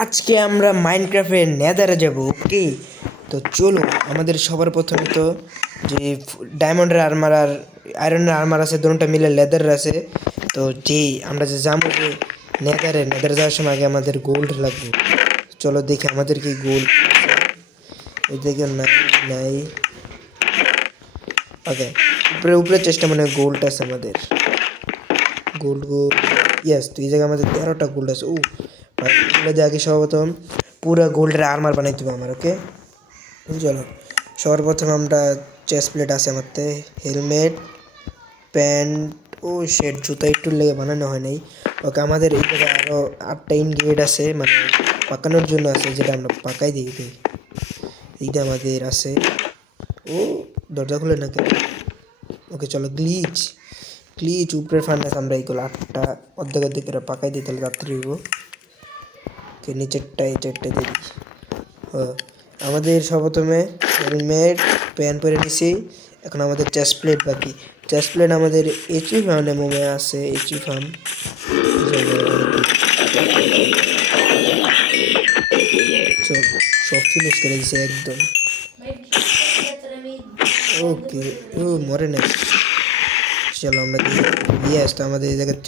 আজকে আমরা মাইনক্রাফটের নেদারে যাব। ওকে, তো চলো। আমাদের সবার প্রথমে তো যে ডায়মন্ডের আর্মার আর আয়রনের আর্মার আছে, দুটোটা মিলে লেদার আছে। তো আমরা যে যাবো যে নেদারে যাওয়ার সময় আগে আমাদের গোল্ড লাগবে। চলো দেখি আমাদের কি গোল্ড এদিকে নাই নাই। ওকে, উপরে উপরে চেষ্টা মানে গোল্ড আছে আমাদের। গোল্ড গোল্ড ইয়াস, তো এই জায়গায় আমাদের 13টা গোল্ড আছে। ও ভাই, আগে সর্বপ্রথম পুরো গোল্ডের আর্মার বানাই দেবো আমার। ওকে চলো, সবার প্রথম আমরা চেস্ট প্লেট আছে আমারতে, হেলমেট, প্যান্ট, ও শেড, জুতা একটু লেগে বানানো হয় নাই। ওকে, আমাদের এই জায়গায় আরও 8টা ইনগ্রেড আছে, মানে পাকানোর জন্য আছে, যেটা আমরা পাকাই দিই দিই। এইটা আমাদের আছে। ও দরজা খুলে না কেন? ওকে চলো, গ্লিচ গ্লিচ উপরের ফান্ডাস আমরা এইগুলো 8টা অর্ধেক অর্ধেক করে পাকাই দিই, তাহলে রাত্রি হইব। ওকে, নিচেরটা এই চারটে দিয়ে দিই। আমাদের সর্বপ্রথমে হেলমেট প্যান্ট পরে নিছি। এখন আমাদের চেস্ট প্লেট বাকি। চেস্ট প্লেট আমাদের এইচপি ফার্মে মোমে আছে, এইচপি ফার্ম সব ফিনিশ করে দিছে একদম। ওকে, ও মরে না। চলো আমরা ইয়েস, তো আমাদের এই জায়গায়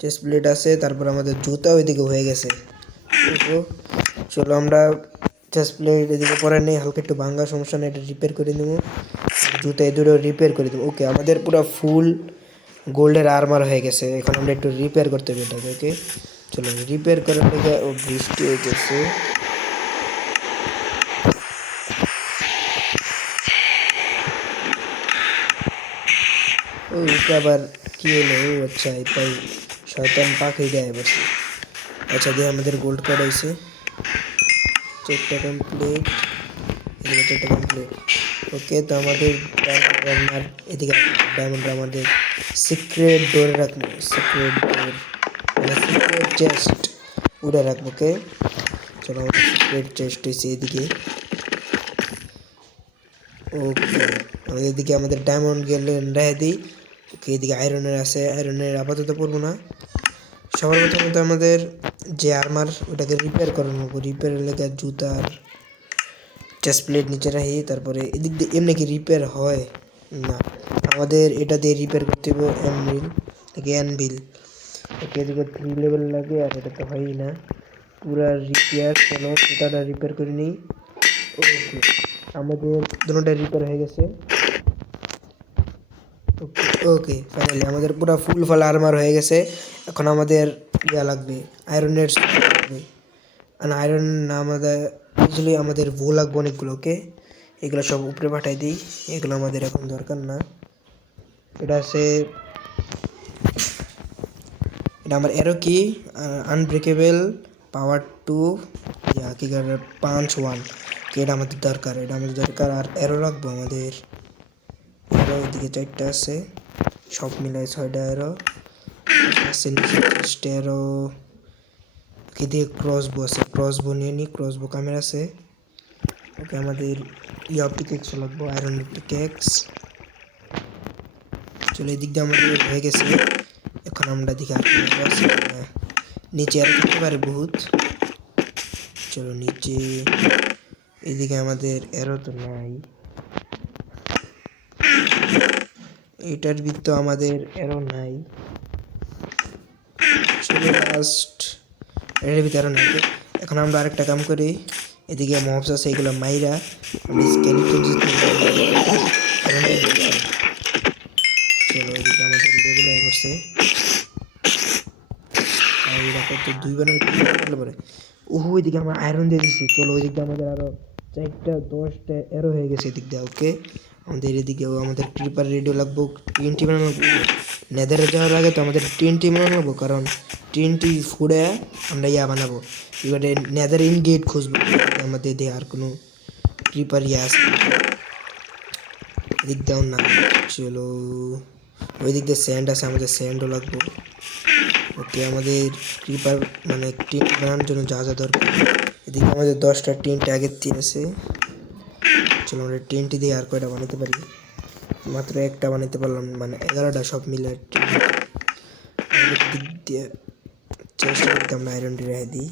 চেস্ট প্লেট আছে, তারপর আমাদের জুতা ওইদিকে হয়ে গেছে। চলো আমরা চেস্ট প্লেট এদিকে পরে নেই, হালকা একটু ভাঙ্গা, সমস্যা নেই, এটা রিপেয়ার করে দেবো। জুতা এই দুটো রিপেয়ার করে দেবো। ওকে, আমাদের পুরো ফুল গোল্ডের আর্মার হয়ে গেছে। এখন আমরা একটু রিপেয়ার করতে হবে এটাকে। ওকে চলো, রিপেয়ার করার লেগে ও বৃষ্টি হয়ে গেছে। ও এটা আবার কি হলো? ও আচ্ছা, এটাই শয়তান পাখি দেয় বসে। আচ্ছা দিয়ে আমাদের গোল্ড কার্ড হয়েছে, 4টা কমপ্লিট, এদিকে 4টা কমপ্লিট। ওকে, তো আমাদের ডায়মন্ড এদিকে ডায়মন্ড আমাদের সিক্রেট ডোরে রাখবো, সিক্রেট ডোর মানে সিক্রেট চেস্ট ওটা রাখবো। ওকে চলো, আমাদের সিক্রেট চেস্ট হয়েছে এদিকে। ওকে, আমাদের এদিকে আমাদের ডায়মন্ড গেলে রেখে দিই। ওকে, এদিকে আয়রনের আছে, আয়রনের আপাতত পড়বো না। সবার প্রথমে তো আমাদের যে আর্মার ওটাকে রিপেয়ার করানো, রিপেয়ারের লেগে জুতার চেস্ট প্লেট নিচে রাখি। তারপরে এদিক দিয়ে এমনি কি রিপেয়ার হয় না, আমাদের এটা দিয়ে রিপেয়ার করতে হবে অ্যানভিল থেকে অ্যানভিল। ওকে, এদিকে 3 লেভেল লাগে, আর এটা তো হয়ই না পুরা রিপেয়ার। চলো জুতাটা রিপেয়ার করে নিই। ওকে, আমাদের দুটোটা রিপেয়ার হয়ে গেছে। ওকে ফাইনালি আমাদের পুরো ফুল ফল আর্মার হয়ে গেছে। এখন আমাদের ইয়া লাগবে, আয়রনের লাগবে। আর আয়রন না আমাদের বুঝলি, আমাদের ভো লাগবে অনেকগুলো। ওকে, এগুলো সব উপরে পাঠাই দিই, এগুলো আমাদের এখন দরকার না। এটা আছে, এটা আমার এরো কি আনব্রেকেবল পাওয়ার 2 ইয়া কি করে পাঞ্চ 1। এটা আমাদের দরকার, এটা আমাদের দরকার। আর এরো লাগবে আমাদের, এরো এদিকে 4টা আছে, সব মিলাই 6টা এরো আছে। নিচে এরো এদিকে ক্রসবো আছে, ক্রসবো নিয়ে নিই, ক্রসবো ক্যামেরা আছে। ওকে, আমাদের ইয়া পিকেক্স লাগবো, আয়রন পিকেক্স। চলো, এদিক দিয়ে আমাদের হয়ে গেছে। এখন আমরা দিকে আর নিচে আর থাকতে পারে বহুত। চলো নিচে, এদিকে আমাদের এরো তো নাই, এটার ভিতর আমাদের এরো নাই। চলো লাস্ট এর ভিতরে নাই। এখন আমরা আরেকটা কাম করি, এদিকে মবস আছে, এগুলো মাইরা স্কেলিটন জিতে। চলো, এদিকে আমাদের লেভেল হয়ে পড়ছে। আর এটা কত 2বার করলে পরে এদিকে আমরা আয়রন দিয়ে দিচ্ছি। চলো, ওই দিক দিয়ে আমাদের আরো 4টা 10টা এরো হয়ে গেছে এদিক দিয়ে। ওকে, আমাদের এদিকেও আমাদের ক্রিপার রেডিও লাগবো, টিএনটি বানানো লাগবো। নেদারে যাওয়ার আগে তো আমাদের টিএনটি বানানো লাগবো, কারণ টিএনটি ফুড়ে আমরা ইয়া বানাবো। এবারে নেদার ইন গেট খুঁজবো আমাদের দিয়ে আর কোনো ক্রিপার ইয়া আছে এদিক দাও না। চলো, ওই দিক দিয়ে স্যান্ড আছে, আমাদের স্যান্ডও লাগবো। ওকে, আমাদের ক্রিপার মানে টিন বানানোর জন্য যা যা দরকার, এদিকে আমাদের 10টা টিনটা আগের দিয়ে আছে। চলো, আমরা টিনটি দিয়ে আর কয়টা বানাতে পারি? মাত্র একটা বানাতে পারলাম, মানে 11টা সব মিলে দিক দিয়ে চেষ্টা করতে আমরা আয়রন রেখে দিই।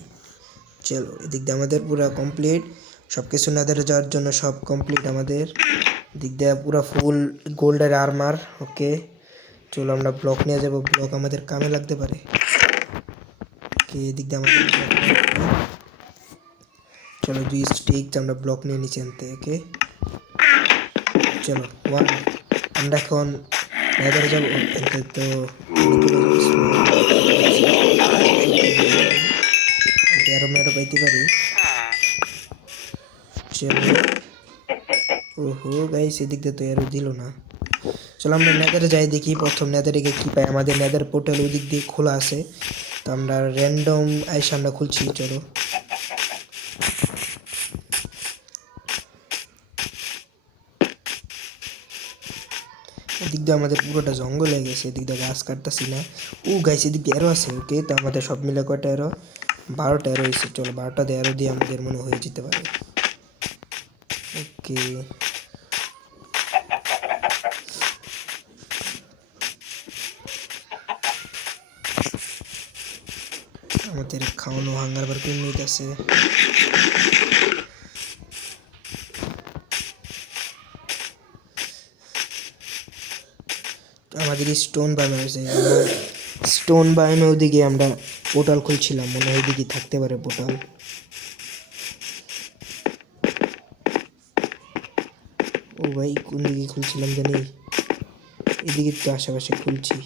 চলো এদিক দিয়ে আমাদের পুরো কমপ্লিট, সব কিছু নেদারে যাওয়ার জন্য সব কমপ্লিট আমাদের। দিক দিয়ে পুরো ফুল গোল্ডের আর্মার। ওকে চলো আমরা ব্লক নিয়ে যাবো, ব্লক আমাদের কামে লাগতে পারে। ওকে এদিক দিয়ে আমাদের চলো 2 স্টিক আমরা ব্লক নিয়ে নিচে আনতে। ওকে চলো 1 আমরা এখন নেদারে যাবো। এতে তো তেরো মেরো পাইতে পারি। চলো ওহো গাইস এদিক দিয়ে তো এরও দিল না। চলো আমরা নেদারে যাই দেখি প্রথম নেদারে গিয়ে কী পাই। আমাদের নেদার পোর্টাল ওই দিক দিয়ে খোলা আছে, তো আমরা র্যান্ডম আইসা আমরা খুলছি। চলো এদিক দিয়ে আমাদের পুরোটা জঙ্গল হয়ে গেছে, এদিক দিয়ে গাছ কাটতেছি না। গাইস এদিক দিয়ে এরো আছে। ওকে তো আমাদের সব মিলে কয়টা এরো, 12টা এরো হয়েছে। চলো 12টা দিয়ে এরো দিয়ে আমাদের মনে হয়ে যেতে পারে। ওকে আমাদের খাওয়ানো হাঙ্গার বার কিনে নিতেছে। আমাদের স্টোন বানানো হয়েছে, স্টোন বানানো ওদিকে আমরা পোর্টাল খুলছিলাম, মনে হয় ওইদিকে থাকতে পারে পোর্টাল। ও ভাই কোন দিকে খুলছিলাম জানি, এদিকে তো আশেপাশে খুলছি।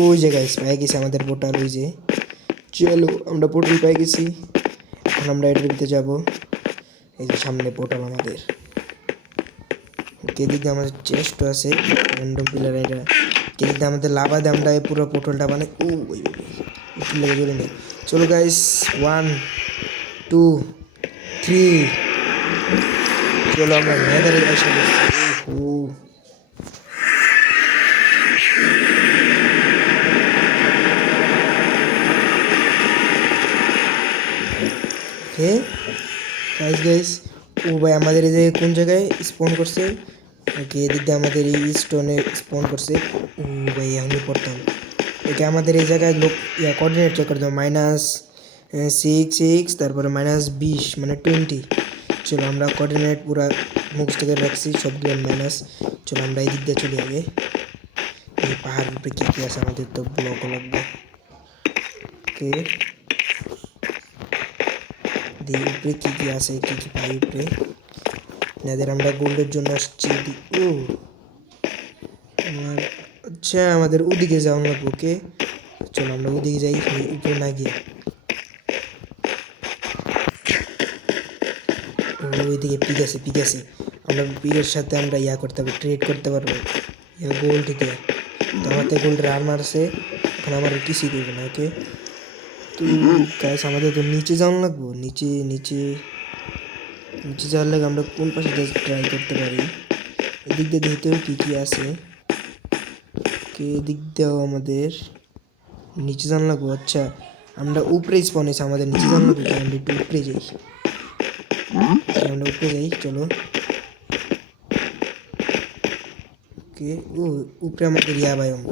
ওই জায়গায় পাই গেছি আমাদের পোর্টাল, ওই যে চলো আমরা পোর্টাল পাই গেছি। এখন আমরা এটার ভিতরে যাবো। এই যে সামনে পোর্টাল আমাদের। এদিকে আমাদের চেস্টও আছে র্যান্ডম পিলার। এটা এদিকে আমাদের লাভা দিয়ে আমরা পুরো পোর্টালটা বানাই। একটু লেগে ধরে নেই। চলো গাইস 1 2 3 চলো আমরা নেদারে এসে গেছি। ওকে গাইস গাইস ভাই আমাদের এই যে কোন জায়গায় স্পন করছে। ওকে এদিক দিয়ে আমাদের এই স্টোনে স্পন করছে। ভাই আমি পড়তাম ওকে আমাদের এই জায়গায় লোক কোঅর্ডিনেট চেক করে দেবো, -6 তারপরে -20 মানে 20। চলো আমরা কোঅর্ডিনেট পুরো মুখস্থ করে রাখছি সবগুলো মাইনাস। চলো আমরা এই দিক দিয়ে চলে আগে। এই পাহাড়ের উপরে কী কী আছে আমাদের তো ব্লক লাগবে। ওকে দিয়ে উপরে কী কী আছে, কী কী পাই উপরে। যাদের আমরা গোল্ডের জন্য আসছি। আমার আচ্ছা আমাদের ওদিকে যাওয়া লাগবে। ওকে চলো আমরা ওদিকে যাই, উপরে না গিয়ে। ওইদিকে পিক আছে আমরা পিকের সাথে আমরা করতে পারবো, ট্রেড করতে পারবো গোল্ড দিয়ে। তো আমাদের গোল্ডের আর্মার আছে, এখন আমার কিছুই করবে না। ওকে তো গাইস আমাদের তো নিচে যাওয়া লাগবো। নিচে যাওয়ার লাগে আমরা কোন পাশে ট্রাই করতে পারি। এদিক দিয়ে দেখতেও কী কী আছে। কে এদিক দিয়েও আমাদের নিচে যাওয়া লাগবো। আচ্ছা আমরা উপরে স্পন হয়েছে, আমাদের নিচে যাওয়া লাগবো। আমরা একটু উপরে যাই, আমরা উপরে যাই। চলো ওকে উপরে আমাদের বায়ম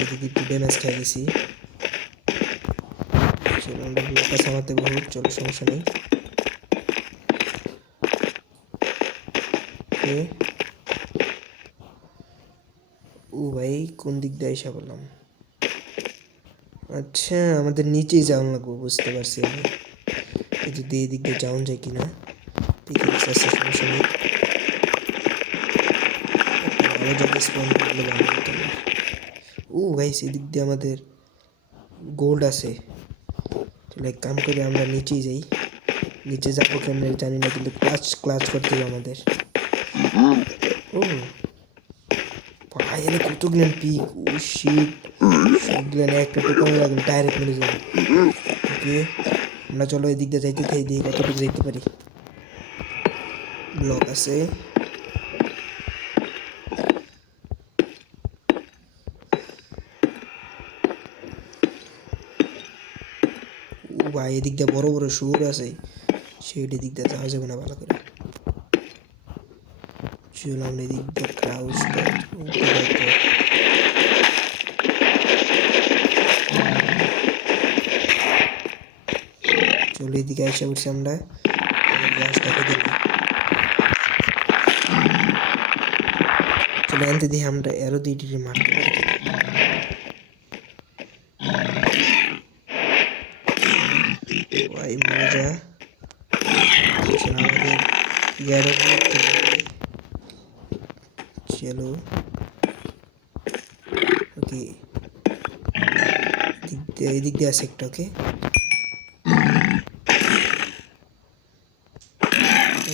এদিকে একটু ড্যামেজ খেয়ে গেছি। চলো আমরা ব্লকটা সামাতে বহুত, চলো সমস্যা নেই। ওকে ভাই কোন দিক দিয়ে এসে বললাম। আচ্ছা আমাদের নিচেই যাওয়া লাগবো, বুঝতে পারছি আমি। যদি এই দিক দিয়ে যাওয়া যায় কিনা, ঠিক আছে সমস্যা নেই। গাইস এদিক দিয়ে আমাদের গোল্ড আছে। চলো এক কাম করে আমরা নিচেই যাই। নিচে যাবো কেমন জানি না, কিন্তু ক্লাচ করতে হবে আমাদের। ভাই এনে কতগুলো পিক, শিট সবগুলো একটা টোকানো লাগবে, ডাইরেক্ট মেরে যাবে। ওকে আমরা চলো এদিক দিয়ে যাইতে থাই, দিয়ে কতটুকু যাইতে পারি। ব্লক আছে ভাই, এদিক দিয়ে বড় বড় সুর আছে, সেটি দিক দিয়ে যাওয়া যাবে না ভালো করে। চলো আমরা এদিক দিয়ে ক্রাউচ চলো এদিকে এসে পড়ছি আমরা গাছটাকে দেখি চলো আনতে দিই আমরা আরো দুইটি মারতে পারি ভাই মজা আমাদের গ্যারো চলো ওকে এদিক দিয়ে আছে একটা ওকে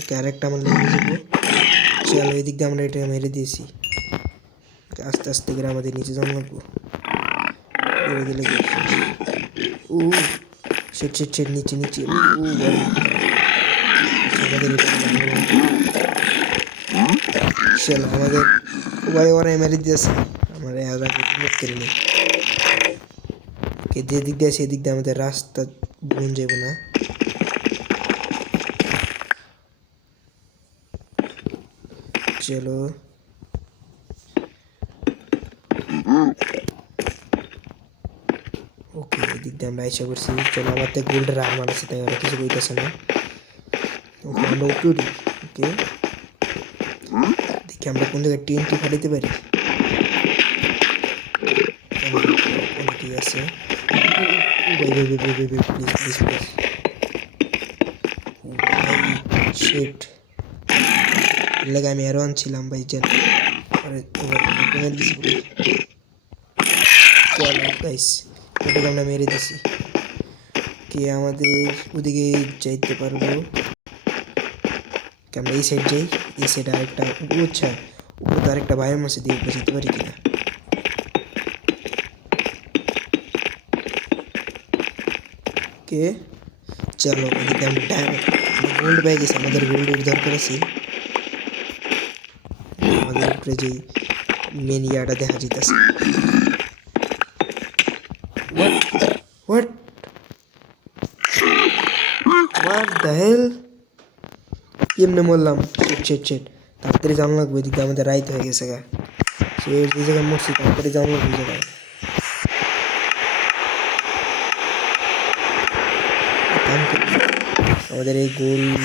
ওকে আরেকটা আমরা লেগে যাবো চলো এদিক দিয়ে আমরা এটা মেরে দিয়েছি আস্তে আস্তে করে আমাদের নিচে জন্ম লাগবো মেরে দিলে ও সেট সেট সেট নিচে নিচে ও আমাদের চলো আমাদের ভাই ওরা মেরে দিয়েছে আমার করে নেই যে দিক দিয়ে আছে এদিক দিয়ে আমাদের রাস্তা বোন যাবো না চলো ওকে এদিক দিয়ে আমরা আইসা করছি চলো আমার তো গোল্ডের আর্মার আছে তাই ওরা কিছু বইতেছে না ওকে আমরা ওকে উঠি ওকে দেখি আমরা কোন জায়গায় টিএনটি ফাটাইতে পারি অনেকেই আছে প্লিজ প্লিজ প্লিজ শিট লাগে আমি আরো আনছিলাম ভাই জান এটাকে আমরা মেরে দিছি কি আমাদের ওদিকে যাইতে পারবো আমরা এই সাইড যাই এই সাইড আরেকটা আচ্ছা উপরে আরেকটা বায়োম আছে দিয়ে যেতে পারি কিনা কে চলো এদিকে আমরা গোল্ড পেয়ে গেছি আমাদের গোল্ডের দরকার আছে আমাদের উপরে যে মেন ইয়াটা দেখা যেতেছে What the hell? কেমনে মরলাম শেট তাড়াতাড়ি জানা লাগবে এদিকে আমাদের রাইত হয়ে গেছে গা সে যে জায়গায় মরছি তাড়াতাড়ি জানা লাগবে জায়গায় আমাদের এই গোল্ড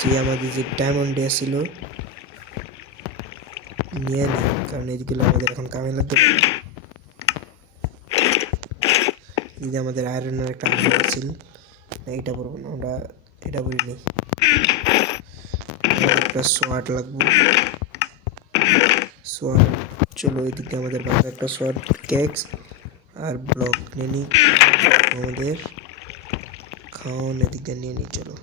যে আমাদের যে ডায়মন্ড ডে ছিল নিয়ে নিই কারণ এইগুলো আমাদের এখন কামে লাগবে যদি আমাদের আয়রনের একটা আর্মার ছিল এইটা পরবো না আমরা এটা বলি নি একটা সোয়াট লাগবে সোয়াট চলো এদিকে আমাদের বাকি একটা সোয়াট কেক্স আর ব্লক নিয়ে নিই আমাদের খাওয়ান এদিকে নিয়ে নিই চলো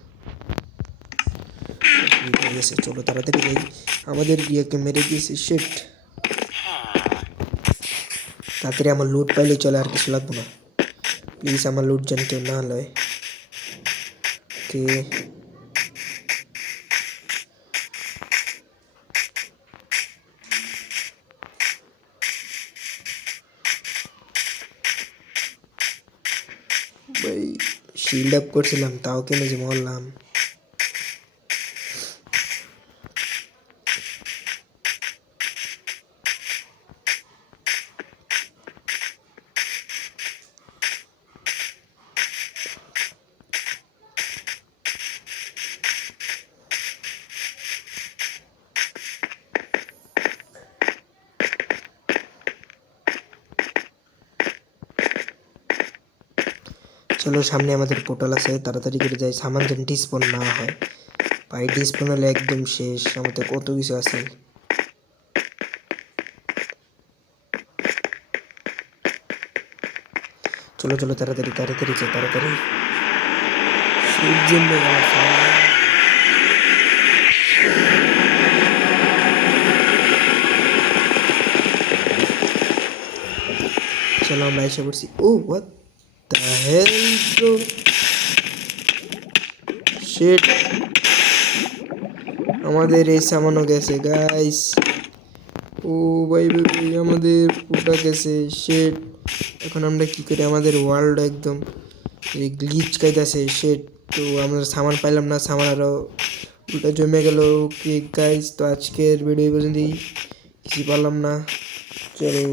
চলো তাড়াতাড়ি যাই আমাদের ইয়েকে মেরে দিয়েছে শিট তাড়াতাড়ি আমার লুট পাইলে চলে আর কিছু লাগবে না প্লিজ আমার লুট যেন কেউ না লয় কে ভাই শিল্ড আপ করছিলাম তাও কেন যে মরলাম চলো সামনে আমাদের পোর্টাল আছে তাড়াতাড়ি করে যাই সামান যেন ডিসপন না হয় ভাই ডিসপন হলে একদম শেষ আমাদের কত কিছু আছে চলো চলো তাড়াতাড়ি তাড়াতাড়ি যাই তাড়াতাড়ি জন্য চলো আমরা এসে পড়ছি ও what the hell bro shit আমাদের এই সামানো গেছে গাইস ও ভাই ভাই আমাদের পুরো গেছে শিট এখন আমরা কি করি আমাদের ওয়ার্ল্ড একদম এই গ্লিচ কাইতাছে শিট তো আমরা সামান পাইলাম না সামান আরো উল্টা জমে গেল ওকে গাইস তো আজকের ভিডিও পর্যন্তই কিছু পারলাম না চলো